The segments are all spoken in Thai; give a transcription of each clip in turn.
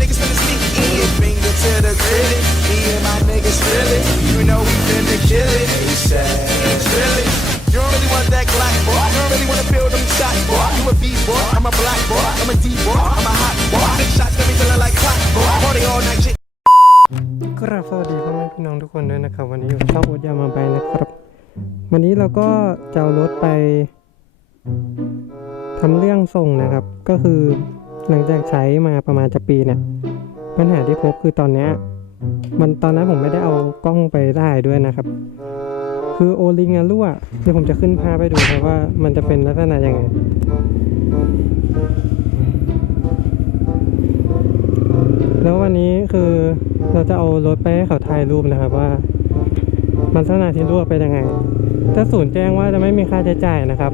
niggas finna sneak in. Finger to the critic, me and my niggas really. You know we finna kill it. He said, really. You don't really want that Glock, boy. You don't really wanna feel them shots, boy. You a B-boy, I'm a black boy, I'm a D-boy, I'm a hot boy. Big shots got me feeling like clock, boy. Party all night, shit. กราบสวัสดีพ่อแม่พี่น้องทุกคนด้วยนะครับ วันนี้อยู่ช่องอุดยามาไปนะครับ วันนี้เราก็จะเอารถไปทำเรื่องส่งนะครับ ก็คือ หลังจากใช้มาประมาณจะปีเนี่ย ปัญหาที่พบคือตอนเนี้ยมันตอนนั้นผมไม่ได้เอากล้องไปได้ด้วยนะครับ คือโอลิงอะรั่วเดี๋ยวผมจะขึ้นภาพไปดูครับว่ามันจะเป็นลักษณะยังไงแล้ววันนี้คือเราจะเอารถไปให้เขาถ่ายรูปนะครับว่า มันลักษณะที่รั่วเป็นยังไงถ้าศูนย์แจ้งว่าจะไม่มีค่าใช้จ่ายนะครับ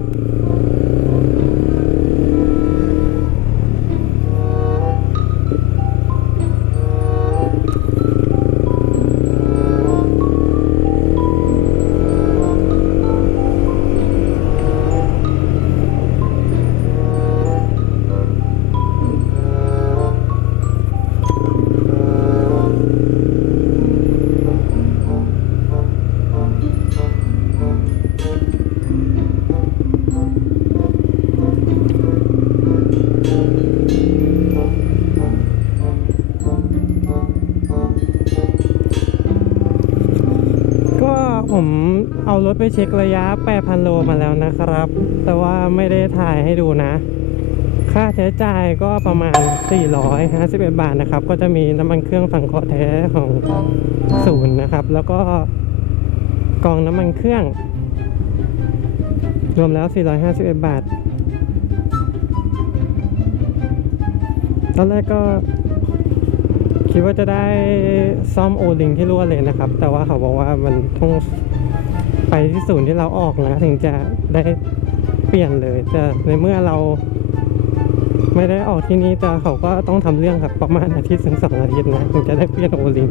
ผมเอารถไปเช็คระยะ 8,000 โลมาแล้วนะครับ แต่ว่าไม่ได้ถ่ายให้ดูนะ ค่าใช้จ่ายก็ประมาณ 451 บาทนะครับ ก็จะมีน้ำมันเครื่องสังเคราะห์แท้ของศูนย์นะครับ แล้วก็กองน้ำมันเครื่อง รวมแล้ว 451 บาท ตอนแรกก็ คิดว่าจะได้ซ่อมโอลิงที่รั่วเลยนะครับ แต่ว่าเขาบอกว่ามันต้องไปที่ศูนย์ที่เราออกนะถึงจะได้เปลี่ยนเลยแต่ในเมื่อเรา ไม่ได้ออกที่นี่แต่เขาก็ต้องทำเรื่องครับประมาณอาทิตย์ถึงสองอาทิตย์นะถึงจะได้เปลี่ยนโอลิง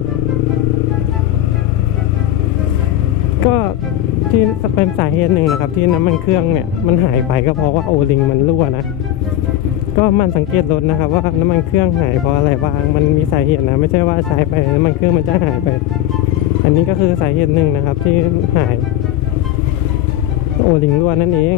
ก็ที่เป็นสาเหตุหนึ่งนะครับ ที่น้ำมันเครื่องเนี่ยมันหายไปก็เพราะว่าโอลิงมันรั่วนะ ก็มันสังเกตรถนะครับว่าน้ำมันเครื่องหายเพราะอะไรบ้างมันมีสาเหตุนะ ไม่ใช่ว่าใช้ไปน้ำมันเครื่องมันจะหายไป อันนี้ก็คือสาเหตุหนึ่งนะครับที่หายโอลิงรั่วนั่นเอง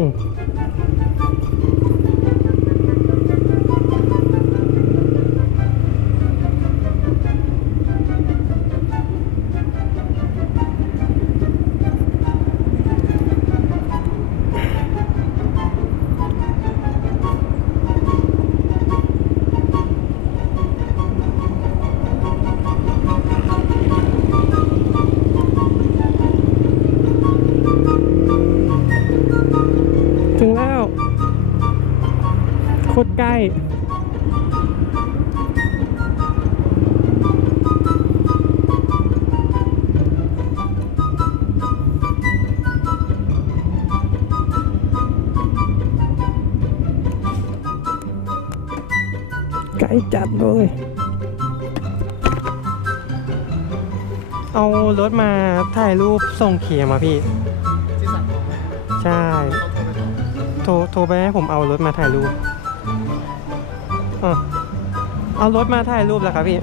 ตรใกล้ไกลจัดเลย เอารถมาถ่ายรูปส่งเขียมาพี่ที่สั่งของไหมใช่เขาโทรไปบอกโทรโทรไปให้ผมเอารถมาถ่ายรูปอะ เอารถมาถ่ายรูปแล้วครับพี่